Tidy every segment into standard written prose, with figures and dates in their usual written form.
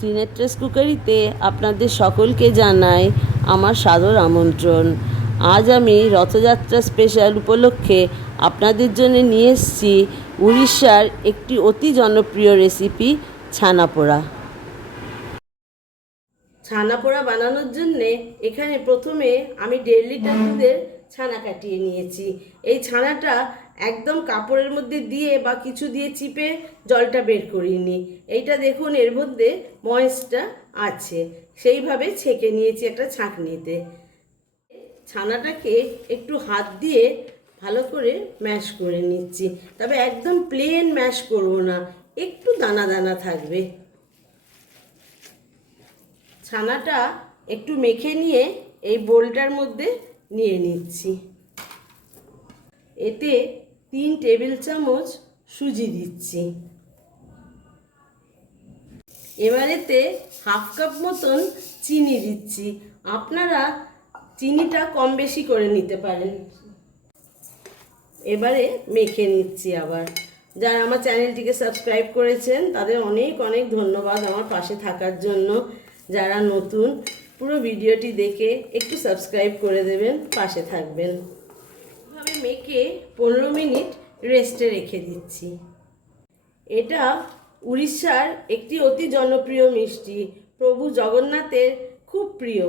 ত্রিনেত্রাস কুকারিতে আপনাদের সকলকে জানাই আমার সাদর আমন্ত্রণ। আজ আমি রথযাত্রা স্পেশাল উপলক্ষে আপনাদের জন্য নিয়ে এসেছি উড়িষ্যার একটি অতি জনপ্রিয় রেসিপি ছানা পোড়া। ছানা পোড়া বানানোর জন্যে এখানে প্রথমে আমি 1.5 লিটার দুধের ছানা কাটিয়ে নিয়েছি। এই ছানাটা একদম কাপড়ের মধ্যে দিয়ে বা কিছু দিয়ে চিপে জলটা বের করিনি। এইটা দেখুন এর মধ্যে ময়েসটা আছে, সেইভাবে ছেঁকে নিয়েছি একটা ছাঁকনিতে। ছানাটাকে একটু হাত দিয়ে ভালো করে ম্যাশ করে নিচ্ছি, তবে একদম প্লেন ম্যাশ করব না, একটু দানা দানা থাকবে। ছানাটা একটু মেখে নিয়ে এই বোলটার মধ্যে নিয়ে নিচ্ছি। এতে 3 টেবিল চামচ সুজি দিচ্ছি। এবার এতে হাফ কাপ মতন চিনি দিচ্ছি। আপনারা চিনিটা কম বেশি করে নিতে পারেন। এবারে মেখে নিচ্ছি আবার। যারা আমার চ্যানেলটিকে সাবস্ক্রাইব করেছেন তাদের অনেক অনেক ধন্যবাদ আমার পাশে থাকার জন্য। যারা নতুন, পুরো ভিডিওটি দেখে একটু সাবস্ক্রাইব করে দেবেন, পাশে থাকবেন। এভাবে মেখে 15 মিনিট রেস্টে রেখে দিচ্ছি। এটা উড়িষ্যার একটি অতি জনপ্রিয় মিষ্টি, প্রভু জগন্নাথের খুব প্রিয়।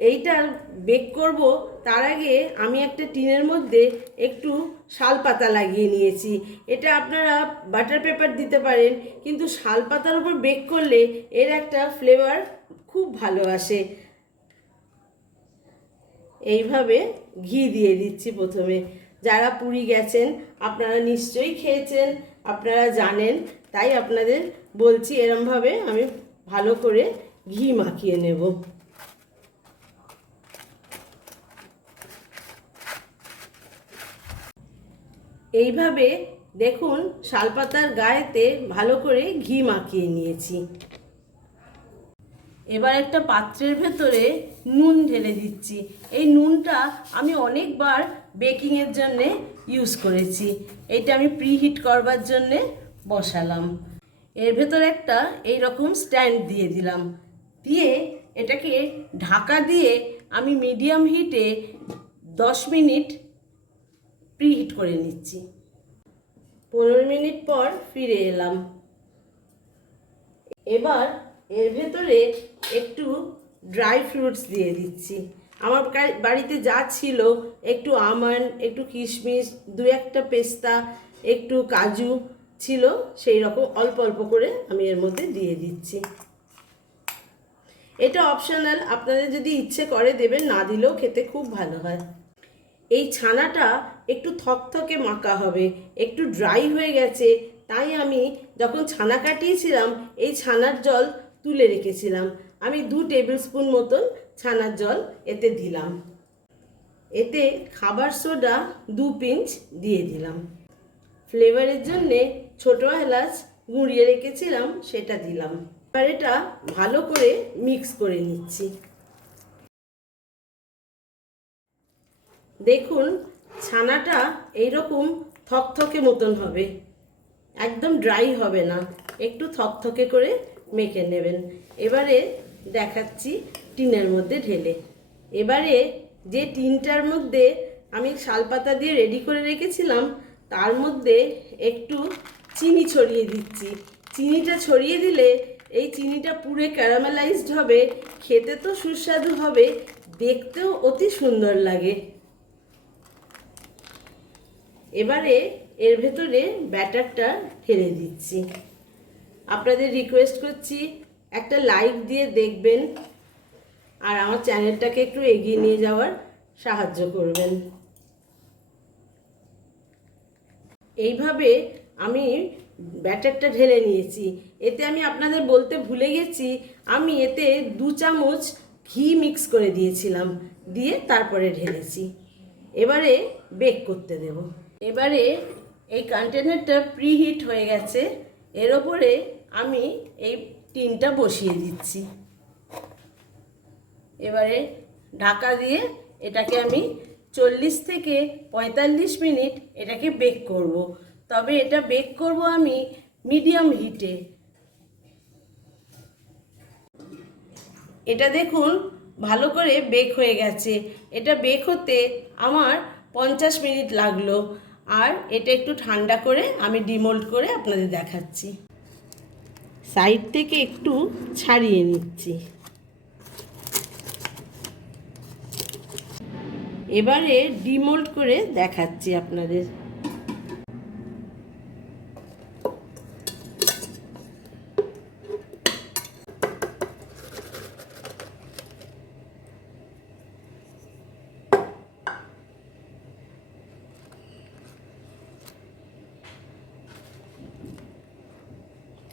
এইটা বেক করব তার আগে আমি একটা টিনের মধ্যে একটু শালপাতা লাগিয়ে নিয়েছি। এটা আপনারা বাটার পেপার দিতে পারেন, কিন্তু শালপাতার উপর বেক করলে এর একটা ফ্লেভার খুব ভালো আসে। এইভাবে ঘি দিয়ে দিচ্ছি প্রথমে। যারা পুরী গেছেন আপনারা নিশ্চয়ই খেয়েছেন, আপনারা জানেন, তাই আপনাদের বলছি এরমভাবে আমি ভালো করে ঘি মাখিয়ে নেব। এইভাবে দেখুন শালপাতার গায়েতে ভালো করে ঘি মাখিয়ে নিয়েছি। এবার একটা পাত্রের ভেতরে নুন ঢেলে দিচ্ছি। এই নুনটা আমি অনেকবার বেকিংয়ের জন্যে ইউজ করেছি। এটা আমি প্রিহিট করবার জন্যে বসালাম। এর ভেতরে একটা এইরকম স্ট্যান্ড দিয়ে দিলাম, দিয়ে এটাকে ঢাকা দিয়ে আমি মিডিয়াম হিটে 10 মিনিট প্রিহিট করে নিচ্ছি। 15 মিনিট পর ফিরে এলাম। এবার এর ভেতরে একটু ড্রাই ফ্রুটস দিয়ে দিচ্ছি। আমার বাড়িতে যা ছিল, একটু আমন্ড, একটু কিশমিশ, 2-1টা পেস্তা, একটু কাজু ছিল, সেই রকম অল্প অল্প করে আমি এর মধ্যে দিয়ে দিচ্ছি। এটা অপশনাল, আপনাদের যদি ইচ্ছে করে দেবেন, না দিলেও খেতে খুব ভালো হয়। এই ছানাটা একটু থকথকে মাখা হবে, একটু ড্রাই হয়ে গেছে, তাই আমি যখন ছানা কাটিয়েছিলাম এই ছানার জল তুলে রেখেছিলাম। আমি 2 টেবিল স্পুন মতন ছানার জল এতে দিলাম। এতে খাবার সোডা 2 পিঞ্চ দিয়ে দিলাম। ফ্লেভারের জন্যে ছোটো এলাচ গুঁড়িয়ে রেখেছিলাম, সেটা দিলাম। এবার এটা ভালো করে মিক্স করে নিচ্ছি। দেখুন ছানাটা এইরকম থকথকে মতন হবে, একদম ড্রাই হবে না, একটু থকথকে করে মেখে নেবেন। এবারে দেখাচ্ছি টিনের মধ্যে ঢেলে। এবারে যে টিনটার মধ্যে আমি শালপাতা দিয়ে রেডি করে রেখেছিলাম তার মধ্যে একটু চিনি ছড়িয়ে দিচ্ছি। চিনিটা ছড়িয়ে দিলে এই চিনিটা পুরো ক্যারামেলাইজড হবে, খেতে তো সুস্বাদু হবে, দেখতেও অতি সুন্দর লাগে। এবারে এর ভেতরে ব্যাটারটা ঢেলে দিচ্ছি। আপনাদের রিকোয়েস্ট করছি একটা লাইক দিয়ে দেখবেন আর আমার চ্যানেলটাকে একটু এগিয়ে নিয়ে যাওয়ার সাহায্য করবেন। এইভাবে আমি ব্যাটারটা ঢেলে নিয়েছি। এতে আমি আপনাদের বলতে ভুলে গেছি, আমি এতে 2 চামচ ঘি মিক্স করে দিয়েছিলাম, দিয়ে তারপরে ঢেলেছি। এবারে বেক করতে দেব। এবারে এই কন্টেনারটা প্রিহিট হয়ে গেছে, এর ওপরে আমি এই টিনটা বসিয়ে দিচ্ছি। এবারে ঢাকা দিয়ে এটাকে আমি 40 থেকে 45 মিনিট এটাকে বেক করব। তবে এটা বেক করব আমি মিডিয়াম হিটে। এটা দেখুন ভালো করে বেক হয়ে গেছে। এটা বেক হতে আমার 50 মিনিট লাগলো। আর এটা একটু ঠান্ডা করে আমি ডিমোল্ড করে আপনাদের দেখাচ্ছি। সাইড থেকে একটু ছাড়িয়ে নিচ্ছি। এবারে ডিমোল্ড করে দেখাচ্ছি আপনাদের।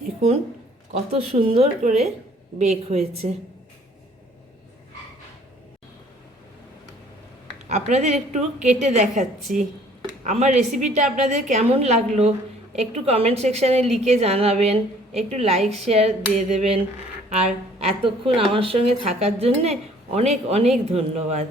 দেখুন কত সুন্দর করে বেক হয়েছে। আপনাদের একটু কেটে দেখাচ্ছি। আমার রেসিপিটা আপনাদের কেমন লাগলো একটু কমেন্ট সেকশানে লিখে জানাবেন, একটু লাইক শেয়ার দিয়ে দেবেন। আর এতক্ষণ আমার সঙ্গে থাকার জন্যে অনেক অনেক ধন্যবাদ।